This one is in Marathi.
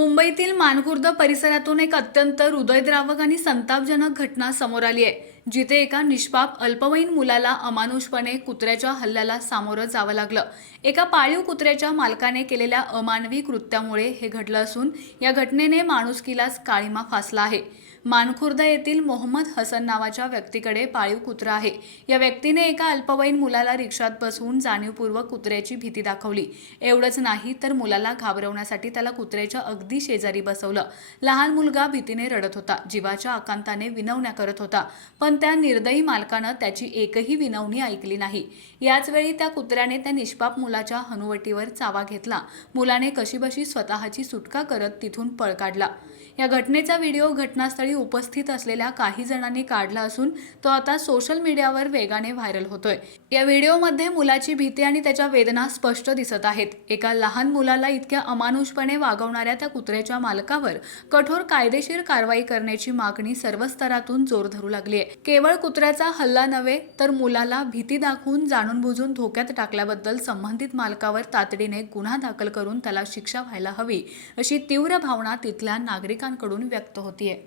मुंबईतील मानखुर्द परिसरातून एक अत्यंत हृदयद्रावक आणि संतापजनक घटना समोर आली आहे. जिथे एका निष्पाप अल्पवयीन मुलाला अमानुषपणे कुत्र्याच्या हल्ल्याला सामोरं जावं लागलं. एका पाळीव कुत्र्याच्या मालकाने केलेल्या अमानवी कृत्यामुळे हे घडलं असून या घटनेने माणुसकीलाच काळीमा फासला आहे. मानखुर्द येथील मोहम्मद हसन नावाच्या व्यक्तीकडे पाळीव कुत्रा आहे. या व्यक्तीने एका अल्पवयीन मुलाला रिक्षात बसवून जाणीवपूर्वक कुत्र्याची भीती दाखवली. एवढंच नाही तर मुलाला घाबरवण्यासाठी त्याला कुत्र्याच्या अगदी शेजारी बसवलं. लहान मुलगा भीतीने रडत होता. जीवाच्या आकांताने विनवण्या करत होता. पण पण त्या निर्दयी मालकानं त्याची एकही विनवणी ऐकली नाही. याचवेळी त्या कुत्र्याने त्या निष्पाप मुलाच्या हनुवटीवर चावा घेतला. मुलाने कशीबशी स्वतःची सुटका करत तिथून पळ काढला. या घटनेचा व्हिडिओ घटनास्थळी उपस्थित असलेल्या काही जणांनी काढला असून तो आता सोशल मीडियावर वेगाने व्हायरल होतोय. या व्हिडिओमध्ये मुलाची भीती आणि त्याच्या वेदना स्पष्ट दिसत आहेत. एका लहान मुलाला इतक्या अमानुषपणे वागवणाऱ्या त्या कुत्र्याच्या मालकावर कठोर कायदेशीर कारवाई करण्याची मागणी सर्व स्तरातून जोर धरू लागली आहे केवळ कुत्र्याचा हल्ला नव्हे तर मुलाला भीती दाखवून जाणून बुजून धोक्यात टाकल्याबद्दल संबंधित मालकावर तातडीने गुन्हा दाखल करून त्याला शिक्षा व्हायला हवी अशी तीव्र भावना तिथल्या लोकांकडून व्यक्त होतीये.